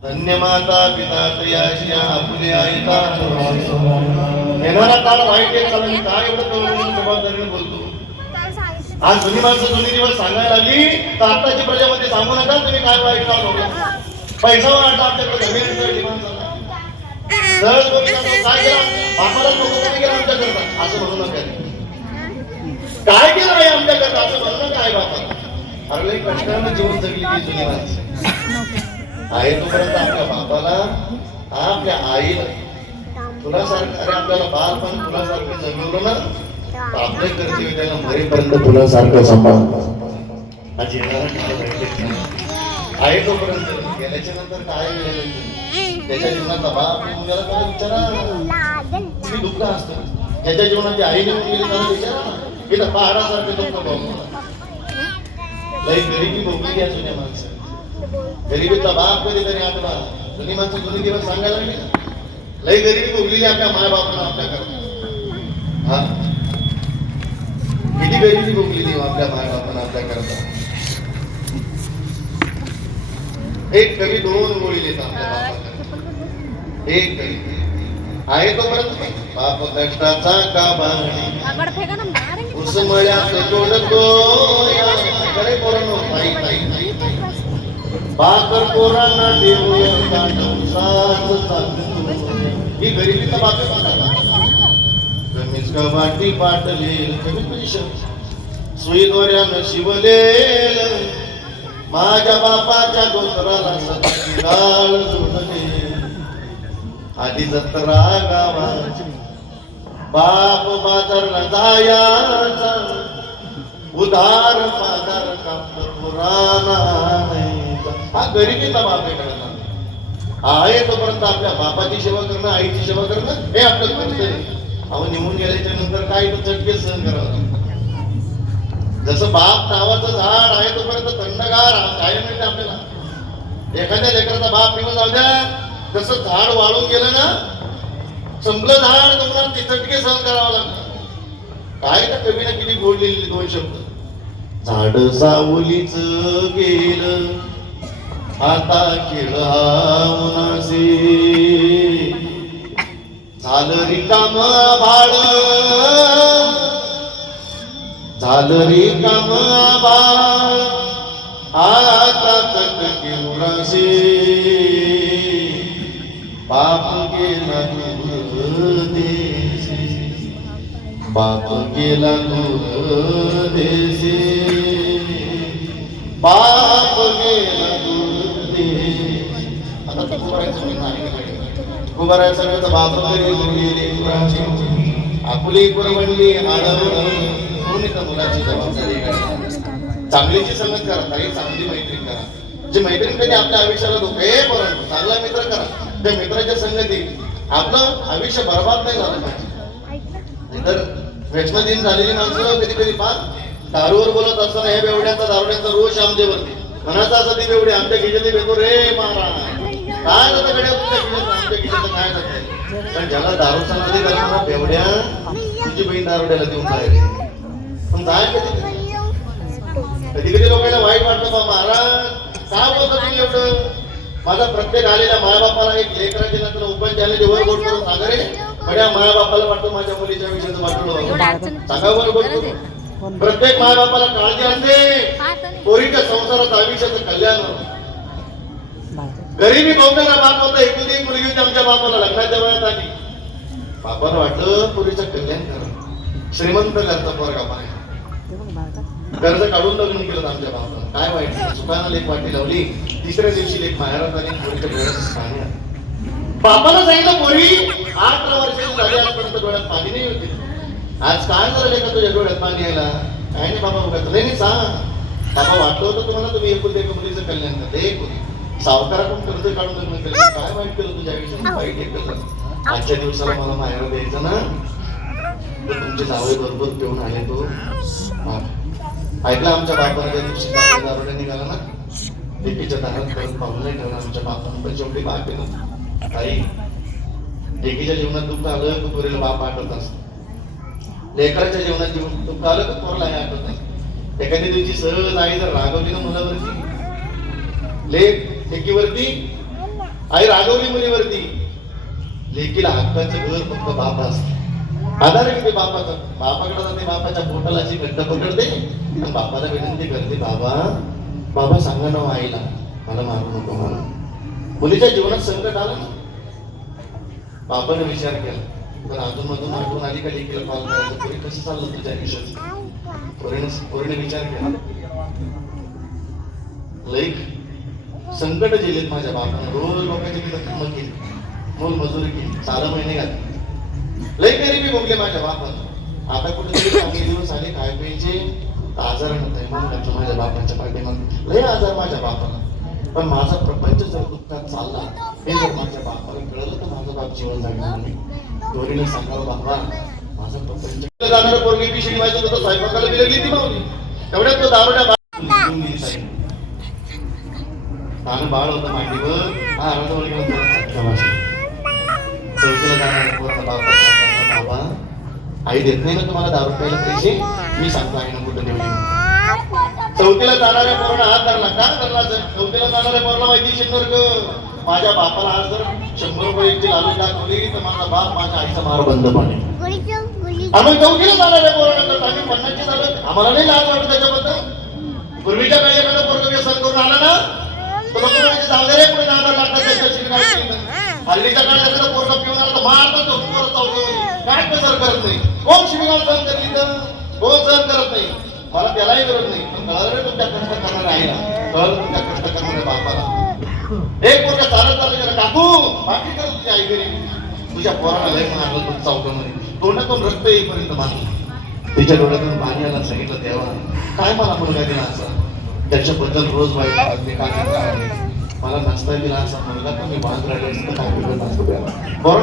धन्य माता पिता तयाशी आपुले आईता येणारा काळ वाईट आहे कारण काय एवढं करून जबाबदारीने बोलतो आज जुनी माणसं जुनी दिवस सांगायला लागली तर आताची प्रजामध्ये सांगू नका तुम्ही काय वाईट काम बघा पैसा वाटला आमच्याकडे जमीन डिमांड झाला सहज कोणी काय केलं बापाला लोक काय केलं आमच्याकरता असं म्हणू नका काय केलं आहे आमच्याकरता असं म्हणू नका आहे बापा अरे लई कष्टानं जीवन जगली जुनी माणसं आहे तोपर्यंत आपल्या बापाला आपल्या आईला तुला सारखं अरे आपल्याला बालपण तुला सारखं जमवलं ना तर आपले कर्तव्य त्याला मरेपर्यंत तुला सारखं सांभाळ आज आहे. तोपर्यंत. गेल्याच्यानंतर काय त्याच्या जीवनाचा बाप मुलाला काय विचारा? मी दुःख असतं. त्याच्या जीवनाची आई निघून गेली त्याला विचारा. इथं पहाडासारखं दुःख बघू लई गरिबी भोगली असू जुन्या माणसं गरिबीचा बाप कधीतरी आपला जुनी माणसं जुनी दिवस सांगायला लागली ना. लई गरिबी भोगलेली आपल्या माय बापाला आपल्या करता हा? किती गरिबी भोगलेली हो आपल्या माय बापाला आपल्या करता एक कवी दोन गोळी लिहित आपल्या बापाला एक कवी. आहे तोपर्यंत बाप कष्टाचा का बांगडी आगड फेका ना मारेंगे उसमळ्यात जोडतो या करे पोरांनो ताई ताई ताई ताई बाकर पोरांना देऊया ही गरिबीचा बाप आहे. बघा. कमीच कबाटी पाटलेल कमी पैसे सुईद्वाऱ्यानं शिवलेल. माझ्या बापाच्या गोत्राला सत्काळ जोडले आधी जत्रा गावाची बाप बाजारला जायाचा. उधार पादार का पुराणा नाहीचा. हा गरिबीचा बाप आहे कळला आहे तोपर्यंत आपल्या बापाची सेवा करणं आईची सेवा करणं हे आपलं कर्तव्य आहे. अहो निघून गेल्याच्यानंतर काय तो चटके सहन करावं? लागतं. जसं बाप नावाचं झाड आहे तोपर्यंत थंडगार काय मिळते आपल्याला. एखाद्या लेकराचा बाप निघून जाऊ द्या. जसं झाड वाळून गेलं ना संपलं झाड तुम्हाला ते चटके सहन करावं लागतं. काय त्या कवीनं किती गोड दोन शब्द. झाड सावलीच गेलं आता खेळ झालं रिकाम भाळ झालं रिकाम बाळ आता तक उरासे बाप गेला देशी बाप गेला दूर देशी बाप गेला आता तर उभारायचं मी आपुली कुरबंडी आडवून कोणी तर मुलाची जबाबदारी चांगलीची संगत करा ताई चांगली मैत्रीण करा जे मैत्रीण कधी आपल्या आयुष्याला धोका हे बरं चांगला मित्र करा त्या मित्राच्या संगती आपलं आयुष्य बरबाद नाही झालं पाहिजे तर व्यसनदीन झालेली माणसं कधी कधी पाच दारूवर बोलत असताना हे बेवड्यांचा दारुड्यांचा रोष आमच्यावरती मनाचा असा ती बेवडी आमच्या खिशात बेतो रे मारा काय जातं गड्या काय जातं पण ज्याला दारू समाधी करणारा बेवड्या तुझी बहीण दारुड्याला देऊन पण जाय कधी कधी? लोकांना वाईट वाटतं बा महाराज का बोलता तुम्ही एवढं? माझा प्रत्येक आलेल्या मायाबापाला एक लेकराच्या नंतर करून सांगा रे. बड्या मायाबापाला वाटतं माझ्या मुलीच्या विषयाचं वाटलं सांगा प्रत्येक मायबापाला काळजी असते. पोरीच्या संसारात आयुष्याचं कल्याण. गरिबी बहुतेक बाप होता एक मुलगी होती आमच्या बापाला लग्नाच्या वयात आली. बापाला वाटलं पूर्वीचं कल्याण कर. श्रीमंत करता पोरगा बाहेर कर्ज काढून लग्न केलं आमच्या बापाला काय वाईट सुखानं लेख वाटी लावली. तिसऱ्या दिवशी लेख माहेरात आली पोरीच्या डोळ्यात पाणी बापाला सांगितलं पोरी अठरा वर्षाची झाली आजपर्यंत डोळ्यात पाणी नाही होते. आज काय झालं लेखा तुझ्या डोळ्यात पाणी यायला? काय नाही बाबा उगाच. नाही सांग. बाबा वाटलं होतं तुम्हाला तुम्ही एकूण एका मुलीचं कल्याण करते. एक सावकाराकडून कर्ज काढून लग्न केलं काय वाईट केलं तुझ्या आयुष्यात? वाईट एक केलं. आजच्या दिवसाला मला माहेर द्यायचं ना? तुमचे जावई बरोबर पिऊन आले तो. हा. ऐकलं आमच्या बापाला त्या दिवशी दारू दारुड्या निघाला ना? लेकीच्या दारात परत पाहून नाही ठेवलं आमच्या बापानं पण शेवटी बाप केलं. ताई लेकीच्या जीवनात दुःख आलं तर पोरीला बाप आठवत असत. लेकराच्या जीवनात जीवन दुःख आलं तर पोरला हे आठवत असत. एखाद्या दिवशी सहज आई जर रागवली ना मुलावरती लेख लेकीवरती आई रागवली मुलीवरती. लेकीला हक्काचं घर फक्त बाप असत. आधार आहे किती बापाचा. बापाकडे जाते बापाच्या पोटाला अशी घट्ट पकडते. बापाला विनंती करते बाबा बाबा सांगा ना हो आईला. मला मारू नको मला. मुलीच्या जीवनात संकट आलं ना? बापाने विचार केला. पण अजून मधून आठवण आली का लेकीला कॉल करायचं तरी कसं चाललं तुझ्या आयुष्यात? पोरीने पोरीने विचार केला. लईक संकट झेलेत माझ्या बापानं. रोज लोकांची मी किंमत केली. मोल मजुरी केली. चारा महिने घातले. लई गरिबी भोगले माझ्या बापानं. आता कुठेतरी चांगले दिवस आले काय पाहिजे आजार नव्हते म्हणून म्हटलं माझ्या बापाच्या पाठीमाग. लय आजार माझ्या बापाला पण माझा प्रपंच जर दुःखात चालला हे जर माझ्या बापाला कळलं तर माझं बाप जीवन जगणार नाही. दोरीने सांगावं बाबा माझं प्रपंच जाणारं पोरगी पिशवी व्हायचं होतं. स्वयंपाकाला बिलगली ती मावली एवढ्यात तो दारोड्या बाप. साहेब लहान बाळ होतं मांडीवर हा आराजवळ चौकीला जाणारा बाबा आई देत नाही ना तुम्हाला दारू प्यायला पैसे? मी सांगतो आईनं कुठं देऊ चौकीला जाणाऱ्या पोराला हात धरला. का धरला जर चौकीला जाणाऱ्या पोराला माहिती शिंदर ग माझ्या बापाला आज जर शंभर रुपयाची लालू दाखवली तर माझा बाप माझ्या आईचा मार बंद पाडेल. आम्ही चौकीला जाणाऱ्या पोराला तर आम्ही पन्नासचे झालं आम्हाला नाही लाज वाटत त्याच्याबद्दल? पूर्वीच्या काळी एखादा पोरग व्यसन करून आला ना हल्लीच्या काळात एखादा पोरगा पिऊन आला तर मारतात तो पोरं चौकीमध्ये. काय करत नाही. कोण शिबिगाव सहन तर कोण सहन करत नाही? मला त्यालाही गरज नाही. पण कळलं रे तुमच्या कष्ट करणाऱ्या आईला. कळलं तुमच्या कष्ट करणाऱ्या बापाला. एक पोरगा चालत चालत गेला काकू बाकी करत तुझी आई घरी. तुझ्या पोराला लय मारलं तुझं चौकामध्ये तोंडातून रक्त येईपर्यंत मारलं. तिच्या डोळ्यातून पाणी आला सांगितलं तेव्हा काय मला मुलगा दिला असा? त्याच्याबद्दल रोज वाईट का काय मला नसता दिला असा मुलगा तर मी वाद राहिले असतं काय बिघडलं असतं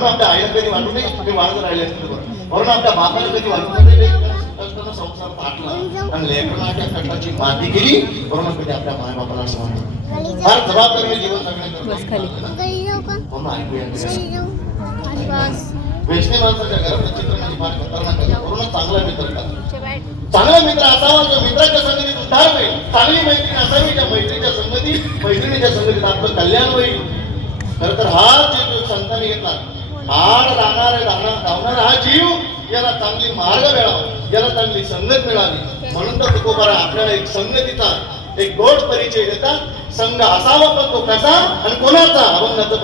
आपल्या आईला कधी वाटू नये? मी वाद राहिले असते बरं बरोबर आपल्या बापाला कधी वाटू संसार ताटला आणि माती केली. कधी आपल्या असं फार जीवन. जगण्याचं. वैष्णव माणसाच्या घरात चित्र म्हणजे फार खतरनाक आहे. पूर्ण चांगला मित्र का चांगला मित्र असावा जो मित्राच्या होईल चांगली मैत्रीण असावी त्या मैत्रीच्या संगतीत मैत्रिणीच्या संगतीत आपलं कल्याण होईल. खर तर हा जे संतांनी घेतला आड राहणार धावणारा हा जीव याला चांगली मार्ग मिळावा याला चांगली संगत मिळावी. म्हणून तर तुकोबारा आपल्याला एक संगतीचा एक गोड परिचय देतात. संघ असावा पण तो कसा आणि कोणाचा? अभंगाचा